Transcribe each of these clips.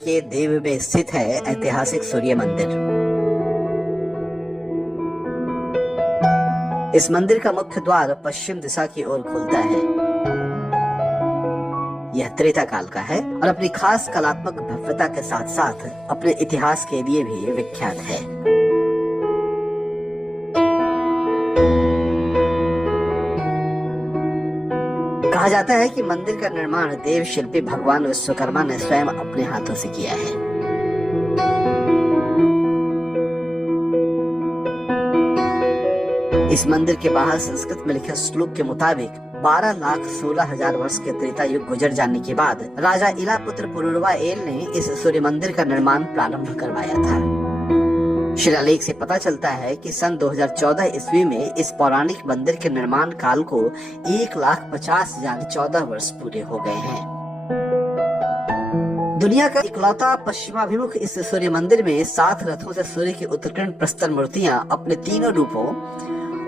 के देव में स्थित है ऐतिहासिक सूर्य मंदिर। इस मंदिर का मुख्य द्वार पश्चिम दिशा की ओर खुलता है। यह त्रेता काल का है और अपनी खास कलात्मक भव्यता के साथ साथ अपने इतिहास के लिए भी विख्यात है। कहा जाता है कि मंदिर का निर्माण देव शिल्पी भगवान विश्वकर्मा ने स्वयं अपने हाथों से किया है। इस मंदिर के बाहर संस्कृत में लिखे श्लोक के मुताबिक 12,16,000 वर्ष के त्रेता युग गुजर जाने के बाद राजा इला पुत्र पुरुरवा एल ने इस सूर्य मंदिर का निर्माण प्रारंभ करवाया था। शिलालेख से पता चलता है कि सन 2014 ईस्वी में इस पौराणिक मंदिर के निर्माण काल को 1,50,014 वर्ष पूरे हो गए हैं। दुनिया का इकलौता पश्चिमाभिमुख इस सूर्य मंदिर में 7 रथों से सूर्य की उत्कीर्ण प्रस्तर मूर्तियां अपने तीनों रूपों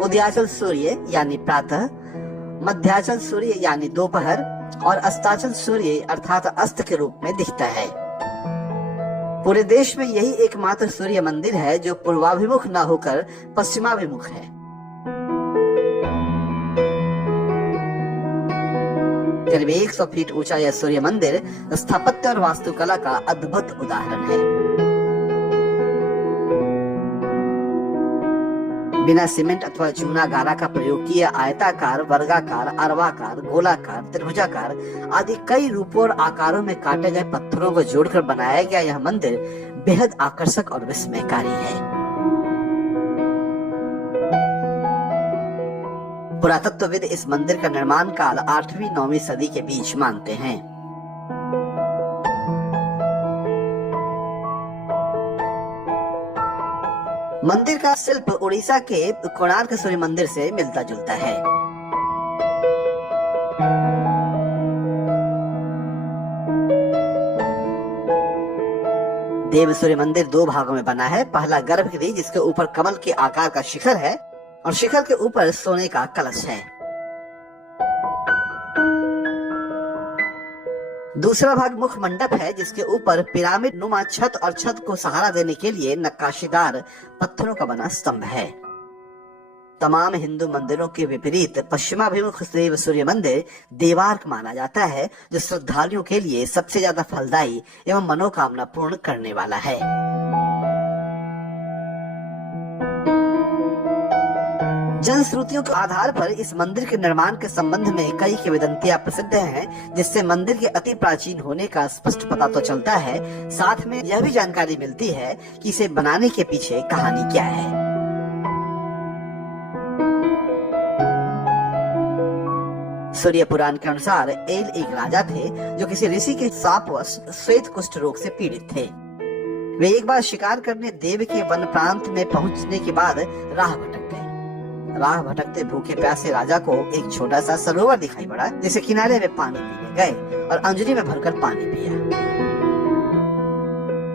उदयाचल सूर्य यानी प्रातः, मध्याचल सूर्य यानी दोपहर और अस्ताचल सूर्य अर्थात अस्त के रूप में दिखता है। पूरे देश में यही एकमात्र सूर्य मंदिर है जो पूर्वाभिमुख न होकर पश्चिमाभिमुख है। करीब 100 फीट ऊंचा यह सूर्य मंदिर स्थापत्य और वास्तुकला का अद्भुत उदाहरण है। बिना सीमेंट अथवा चूना गारा का प्रयोग किए आयताकार, वर्गाकार, अरवाकार, गोलाकार, त्रिभुजाकार आदि कई रूपों और आकारों में काटे गए पत्थरों को जोड़कर बनाया गया यह मंदिर बेहद आकर्षक और विस्मयकारी है। पुरातत्वविद इस मंदिर का निर्माण काल 8वीं-9वीं सदी के बीच मानते हैं। मंदिर का शिल्प उड़ीसा के कोणार्क सूर्य मंदिर से मिलता जुलता है। देव सूर्य मंदिर 2 भागों में बना है। पहला गर्भगृह जिसके ऊपर कमल के आकार का शिखर है और शिखर के ऊपर सोने का कलश है। दूसरा भाग मुख मंडप है जिसके ऊपर पिरामिड नुमा छत और छत को सहारा देने के लिए नक्काशीदार पत्थरों का बना स्तंभ है। तमाम हिंदू मंदिरों के विपरीत पश्चिमाभिमुख देव सूर्य मंदिर देवार्क माना जाता है जो श्रद्धालुओं के लिए सबसे ज्यादा फलदायी एवं मनोकामना पूर्ण करने वाला है। जनश्रुतियों के आधार पर इस मंदिर के निर्माण के संबंध में कई किंवदंतियां प्रसिद्ध हैं, जिससे मंदिर के अति प्राचीन होने का स्पष्ट पता तो चलता है, साथ में यह भी जानकारी मिलती है कि इसे बनाने के पीछे कहानी क्या है। सूर्य पुराण के अनुसार एल एक राजा थे जो किसी ऋषि के शापवश श्वेत कुष्ठ रोग से पीड़ित थे। वे एक बार शिकार करने देव के वन प्रांत में पहुंचने के बाद राह भटक गए। राह भटकते भूखे प्यासे राजा को एक छोटा सा सरोवर दिखाई पड़ा, जिसे किनारे में पानी पीने गए और अंजलि में भरकर पानी पिया।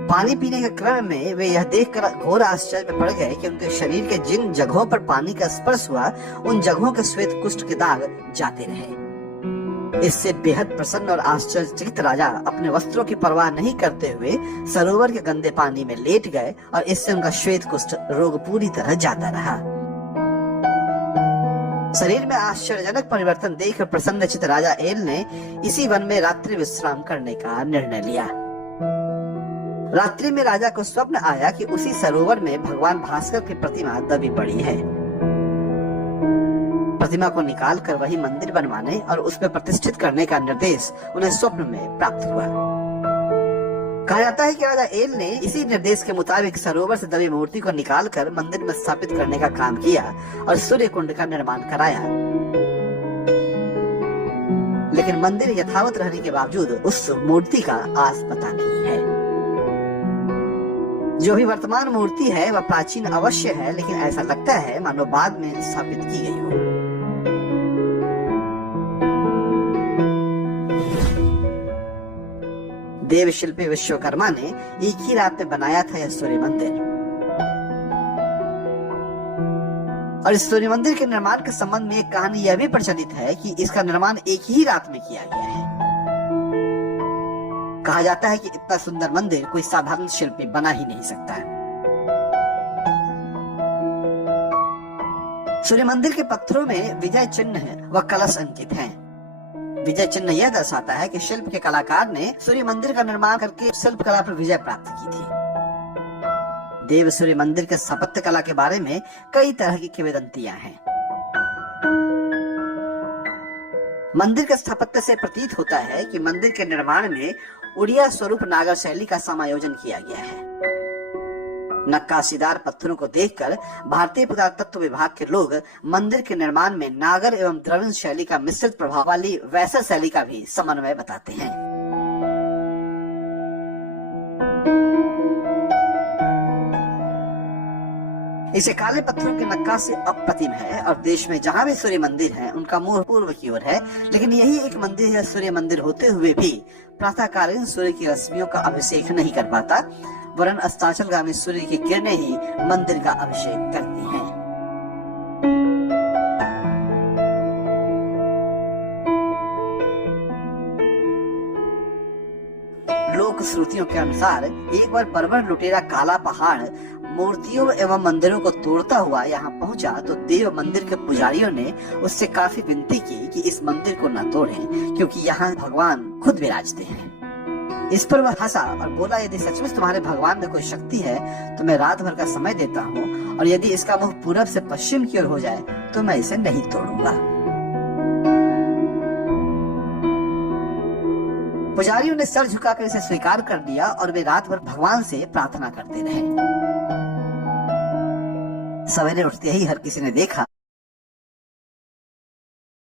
पानी पीने के क्रम में वे यह देखकर घोर आश्चर्य में पड़ गए कि उनके शरीर के जिन जगहों पर पानी का स्पर्श हुआ उन जगहों के श्वेत कुष्ठ के दाग जाते रहे। इससे बेहद प्रसन्न और आश्चर्यचकित राजा अपने वस्त्रों की परवाह नहीं करते हुए सरोवर के गंदे पानी में लेट गए और इससे उनका श्वेत कुष्ठ रोग पूरी तरह जाता रहा। शरीर में आश्चर्यजनक परिवर्तन देखकर प्रसन्नचित्त राजा एल ने इसी वन में रात्रि विश्राम करने का निर्णय लिया। रात्रि में राजा को स्वप्न आया कि उसी सरोवर में भगवान भास्कर की प्रतिमा दबी पड़ी है। प्रतिमा को निकाल कर वही मंदिर बनवाने और उसमें प्रतिष्ठित करने का निर्देश उन्हें स्वप्न में प्राप्त हुआ। कहा जाता है कि राजा एल ने इसी निर्देश के मुताबिक सरोवर से दबी मूर्ति को निकालकर मंदिर में स्थापित करने का काम किया और सूर्य कुंड का निर्माण कराया। लेकिन मंदिर यथावत रहने के बावजूद उस मूर्ति का आज पता नहीं है। जो भी वर्तमान मूर्ति है वह प्राचीन अवश्य है, लेकिन ऐसा लगता है मानो बाद में स्थापित की गई हो। देव शिल्पी विश्वकर्मा ने एक ही रात में बनाया था यह सूर्य मंदिर। और इस सूर्य मंदिर के निर्माण के संबंध में एक कहानी यह भी प्रचलित है कि इसका निर्माण एक ही रात में किया गया है। कहा जाता है कि इतना सुंदर मंदिर कोई साधारण शिल्पी बना ही नहीं सकता है। सूर्य मंदिर के पत्थरों में विजय चिन्ह व कलश अंकित हैं। विजय चिन्ह यह दर्शाता है कि शिल्प के कलाकार ने सूर्य मंदिर का निर्माण करके शिल्प कला पर विजय प्राप्त की थी। देव सूर्य मंदिर के स्थापत्य कला के बारे में कई तरह की किंवदंतियां हैं। मंदिर के स्थापत्य से प्रतीत होता है कि मंदिर के निर्माण में उड़िया स्वरूप नागर शैली का समायोजन किया गया है। नक्काशीदार पत्थरों को देखकर भारतीय पुरातत्व विभाग के लोग मंदिर के निर्माण में नागर एवं द्रविड़ शैली का मिश्रित प्रभाव वाली वैसा शैली का भी समन्वय बताते हैं। इसे काले पत्थरों की नक्काशी अप्रतिम है और देश में जहाँ भी सूर्य मंदिर है उनका मुंह पूर्व की ओर है, लेकिन यही एक मंदिर है सूर्य मंदिर होते हुए भी प्रातःकालीन सूर्य की रश्मियों का अभिषेक नहीं कर पाता, वरन अस्ताचलगामी सूर्य की किरणें ही मंदिर का अभिषेक करती हैं। लोक श्रुतियों के अनुसार एक बार बर्बर लुटेरा काला पहाड़ मूर्तियों एवं मंदिरों को तोड़ता हुआ यहाँ पहुंचा तो देव मंदिर के पुजारियों ने उससे काफी विनती की कि इस मंदिर को न तोड़ें, क्योंकि यहाँ भगवान खुद विराजते हैं। इस पर वह हंसा और बोला, यदि सचमुच तुम्हारे भगवान में कोई शक्ति है तो मैं रात भर का समय देता हूँ, और यदि इसका मुख पूरब से पश्चिम की ओर हो जाए तो मैं इसे नहीं तोड़ूंगा। पुजारियों ने सर झुकाकर इसे स्वीकार कर लिया और वे रात भर भगवान से प्रार्थना करते रहे। सवेरे उठते ही हर किसी ने देखा